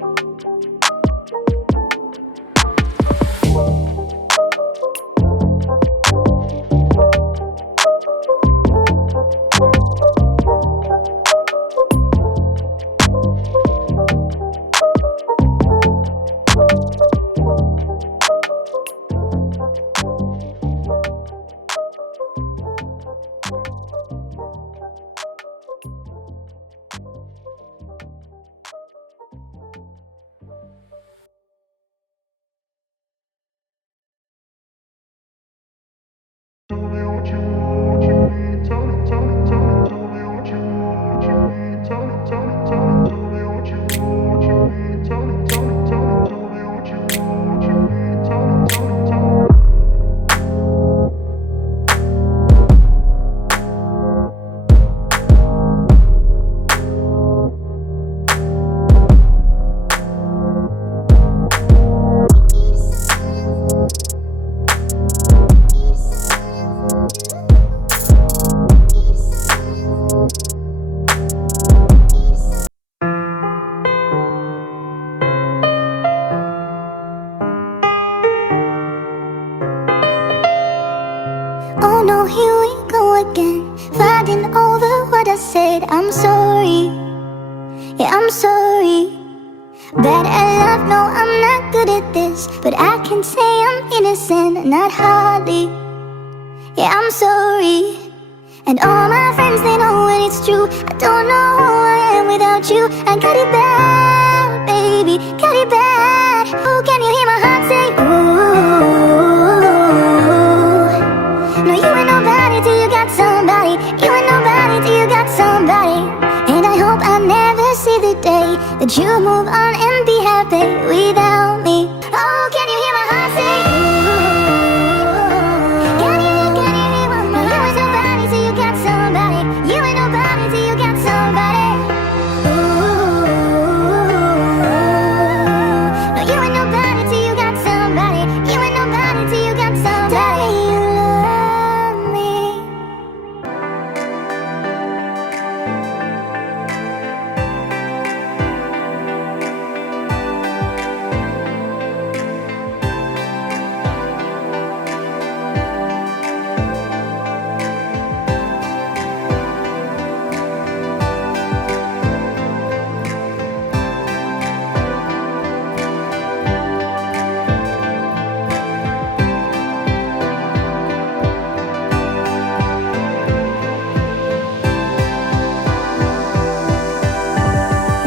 Oh no, here we go again, fighting over what I said. I'm sorry, yeah, I'm sorry. Bad at love, no, I'm not good at this, but I can say I'm innocent, not hardly. Yeah, I'm sorry. And all my friends, they know when it's true. I don't know who I am without you. I got it bad, baby, got it bad. Oh, can you hear my heart say, ooh? No, you ain't nobody till you got somebody. You ain't nobody till you got somebody. And I hope I never see the day that you move on and be happy without me. Oh, can you hear my heart say,